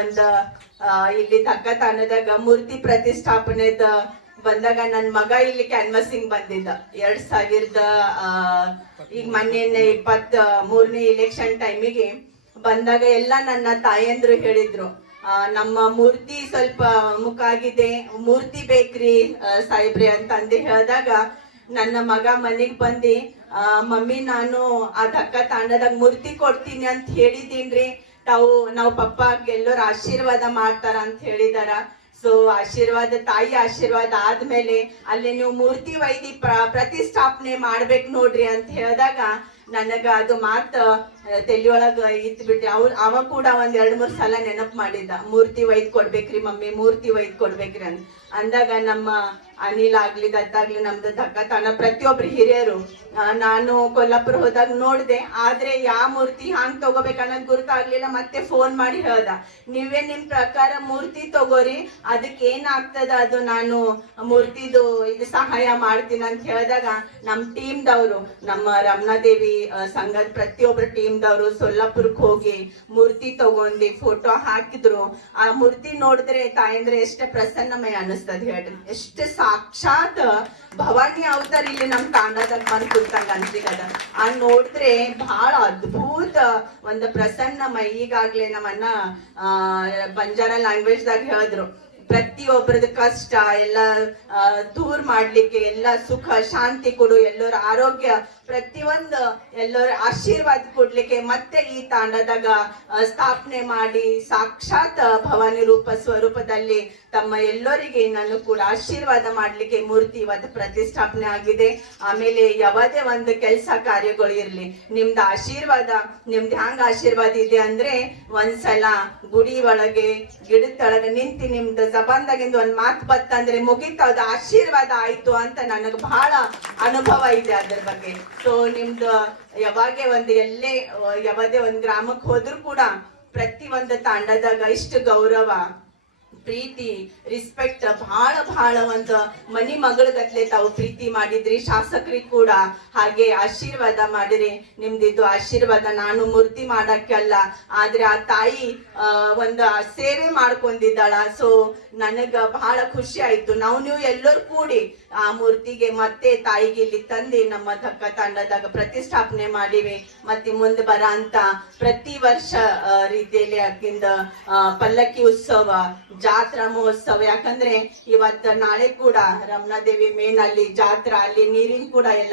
ಒಂದ ಇಲ್ಲಿ ಧಕ್ಕ ತಾಣದಾಗ ಮೂರ್ತಿ ಪ್ರತಿಷ್ಠಾಪನೆದ ಬಂದಾಗ ನನ್ ಮಗ ಇಲ್ಲಿ ಕ್ಯಾನ್ವಸಿಂಗ್ ಬಂದಿದ್ದ 2000 ಈಗ ಮೊನ್ನೆ 23ನೇ ಇಲೆಕ್ಷನ್ ಟೈಮಿಗೆ ಬಂದಾಗ ಎಲ್ಲ ನನ್ನ ತಾಯಂದ್ರು ಹೇಳಿದ್ರು, ನಮ್ಮ ಮೂರ್ತಿ ಸ್ವಲ್ಪ ಮುಖ ಆಗಿದೆ, ಮೂರ್ತಿ ಬೇಕ್ರಿ ಸಾಹೇಬ್ರಿ ಅಂತಂದು ಹೇಳಿದಾಗ ನನ್ನ ಮಗ ಮನೆಗ್ ಬಂದಿ, ಮಮ್ಮಿ ನಾನು ಆ ಧಕ್ಕ ತಾಂಡದಾಗ ಮೂರ್ತಿ ಕೊಡ್ತೀನಿ ಅಂತ ಹೇಳಿದೀನ್ರಿ, ನಾವು ಪಪ್ಪ ಎಲ್ಲರೂ ಆಶೀರ್ವಾದ ಮಾಡ್ತಾರ ಅಂತ ಹೇಳಿದಾರ. ಸೊ ಆಶೀರ್ವಾದ, ತಾಯಿ ಆಶೀರ್ವಾದ ಆದ್ಮೇಲೆ ಅಲ್ಲಿ ನೀವು ಮೂರ್ತಿ ವೈದಿ ಪ್ರತಿಷ್ಠಾಪನೆ ಮಾಡ್ಬೇಕು ನೋಡ್ರಿ ಅಂತ ಹೇಳಿದಾಗ ನನಗ ಅದು ಮಾತ ತಲಿಯೊಳಗ ಇತ್ ಬಿಟ್ರಿ. ಅವ ಕೂಡ ಒಂದ್ 2-3 ಸಲ ನೆನಪು ಮಾಡಿದ್ದ, ಮೂರ್ತಿ ಒಯ್ದ್ ಕೊಡ್ಬೇಕ್ರಿ ಮಮ್ಮಿ, ಮೂರ್ತಿ ಒಯ್ದ್ ಕೊಡ್ಬೇಕ್ರಿ ಅಂತ ಅಂದಾಗ ನಮ್ಮ ಅನಿಲ್ ಆಗ್ಲಿ ದತ್ತಾಗ್ಲಿ ನಮ್ದು ಧಕ್ಕ ತಾಣ ಪ್ರತಿಯೊಬ್ರು ಹಿರಿಯರು, ನಾನು ಕೊಲ್ಲಾಪುರ ಹೋದಾಗ ನೋಡ್ದೆ, ಆದ್ರೆ ಯಾವ ಮೂರ್ತಿ ಹಂಗ್ ತಗೋಬೇಕನ್ನೋದ್ ಗುರ್ತಾಗ್ಲಿಲ್ಲ. ಮತ್ತೆ ಫೋನ್ ಮಾಡಿ ಹೇಳ್ದ, ನೀವೇ ನಿಮ್ ಪ್ರಕಾರ ಮೂರ್ತಿ ತಗೋರಿ, ಅದಕ್ಕೆ ಏನಾಗ್ತದ ಅದು ನಾನು ಮೂರ್ತಿದು ಇದು ಸಹಾಯ ಮಾಡ್ತೀನಿ ಅಂತ ಹೇಳಿದಾಗ ನಮ್ ಟೀಮ್ದವ್ರು, ನಮ್ಮ ರಮಣಾದೇವಿ ಸಂಘದ ಪ್ರತಿಯೊಬ್ರು ಟೀಮ್ದವ್ರು ಸೊಲ್ಲಾಪುರಕ್ಕೆ ಹೋಗಿ ಮೂರ್ತಿ ತಗೊಂಡಿ ಫೋಟೋ ಹಾಕಿದ್ರು. ಆ ಮೂರ್ತಿ ನೋಡಿದ್ರೆ ತಾಯಂದ್ರೆ ಎಷ್ಟೇ ಪ್ರಸನ್ನಮಯ ಅನಿಸ್ತದ ಹೇಳ್ರಿ, ಎಷ್ಟು ಸಾಕ್ಷಾತ್ ಭವಾನಿ ಅವತಾರ ಇಲ್ಲಿ ನಮ್ ತಾಂಡದಾಗ ಬಂದ್ ಕುಂತಂಗ ಅನ್ಸಿಗದ. ಆ ನೋಡಿದ್ರೆ ಬಹಳ ಅದ್ಭುತ ಒಂದು ಪ್ರಸನ್ನಮಯ. ಈಗಾಗ್ಲೇ ನಮ್ಮನ್ನ ಬಂಜಾರ ಲ್ಯಾಂಗ್ವೇಜ್ ದಾಗ ಹೇಳಿದ್ರು, ಪ್ರತಿಯೊಬ್ಬರದ ಕಷ್ಟ ಎಲ್ಲ ದೂರ ಮಾಡ್ಲಿಕ್ಕೆ, ಎಲ್ಲ ಸುಖ ಶಾಂತಿ ಕೊಡು, ಎಲ್ಲರ ಆರೋಗ್ಯ ಪ್ರತಿಯೊಂದು ಎಲ್ಲರ ಆಶೀರ್ವಾದ ಕೊಡ್ಲಿಕ್ಕೆ ಮತ್ತೆ ಈ ತಾಂಡದಾಗ ಸ್ಥಾಪನೆ ಮಾಡಿ ಸಾಕ್ಷಾತ್ ಭವಾನಿ ರೂಪ ಸ್ವರೂಪದಲ್ಲಿ ತಮ್ಮ ಎಲ್ಲರಿಗೆ ನಾನು ಕೂಡ ಆಶೀರ್ವಾದ ಮಾಡ್ಲಿಕ್ಕೆ ಮೂರ್ತಿ ಇವತ್ತು ಪ್ರತಿಷ್ಠಾಪನೆ ಆಗಿದೆ. ಆಮೇಲೆ ಯಾವುದೇ ಒಂದು ಕೆಲಸ ಕಾರ್ಯಗಳು ಇರ್ಲಿ, ನಿಮ್ದು ಆಶೀರ್ವಾದ, ನಿಮ್ದು ಹ್ಯಾಂಗ ಆಶೀರ್ವಾದ ಇದೆ ಅಂದ್ರೆ ಒಂದ್ಸಲ ಗುಡಿ ಒಳಗೆ ಗಿಡದ ತಳಗ ನಿಂತಿ ನಿಮ್ದು ಜಬಾನ್ದಾಗಿಂದ ಒಂದ್ ಮಾತು ಬತ್ತಂದ್ರೆ ಮುಗಿತ, ಅದು ಆಶೀರ್ವಾದ ಆಯ್ತು ಅಂತ ನನಗೆ ಬಹಳ ಅನುಭವ ಇದೆ ಅದ್ರ ಬಗ್ಗೆ. ಸೊ ನಿಮ್ದು ಯಾವಾಗೆ ಯಾವುದೇ ಒಂದ್ ಗ್ರಾಮಕ್ಕೆ ಹೋದ್ರು ಕೂಡ ಪ್ರತಿ ಒಂದು ತಾಂಡದಾಗ ಇಷ್ಟು ಗೌರವ, ಪ್ರೀತಿ, ರಿಸ್ಪೆಕ್ಟ್ ಬಹಳ ಒಂದು ಮನಿ ಮಗಳಗತ್ಲೆ ತಾವು ಪ್ರೀತಿ ಮಾಡಿದ್ರಿ. ಶಾಸಕರಿಗೆ ಕೂಡ ಹಾಗೆ ಆಶೀರ್ವಾದ ಮಾಡಿರಿ. ನಿಮ್ದಿದ್ದು ಆಶೀರ್ವಾದ ನಾನು ಮೂರ್ತಿ ಮಾಡಕ್ಕಲ್ಲ, ಆದ್ರೆ ಆ ತಾಯಿ ಒಂದು ಸೇವೆ ಮಾಡ್ಕೊಂಡಿದ್ದಾಳ. ಸೊ ನನಗ ಬಹಳ ಖುಷಿ ಆಯ್ತು. ನೀವು ಎಲ್ಲರೂ ಕೂಡಿ ಆ ಮೂರ್ತಿಗೆ ಮತ್ತೆ ತಾಯಿಗೆ ಇಲ್ಲಿ ತಂದು ನಮ್ಮ ಧಕ್ಕ ತಾಂಡದಾಗ ಪ್ರತಿಷ್ಠಾಪನೆ ಮಾಡಿವಿ. ಮತ್ತೆ ಮುಂದೆ ಬರ ಅಂತ ಪ್ರತಿ ವರ್ಷ ರೀತಿಯಲ್ಲಿ ಆಗಿಂದ ಪಲ್ಲಕ್ಕಿ ಉತ್ಸವ, ಜಾತ್ರಾ ಮಹೋತ್ಸವ, ಯಾಕಂದ್ರೆ ಇವತ್ತ ನಾಳೆ ಕೂಡ ರಮಣಾದೇವಿ ಮೇನ್ ಅಲ್ಲಿ ಜಾತ್ರಾ, ಅಲ್ಲಿ ನೀರಿನ ಕೂಡ ಎಲ್ಲ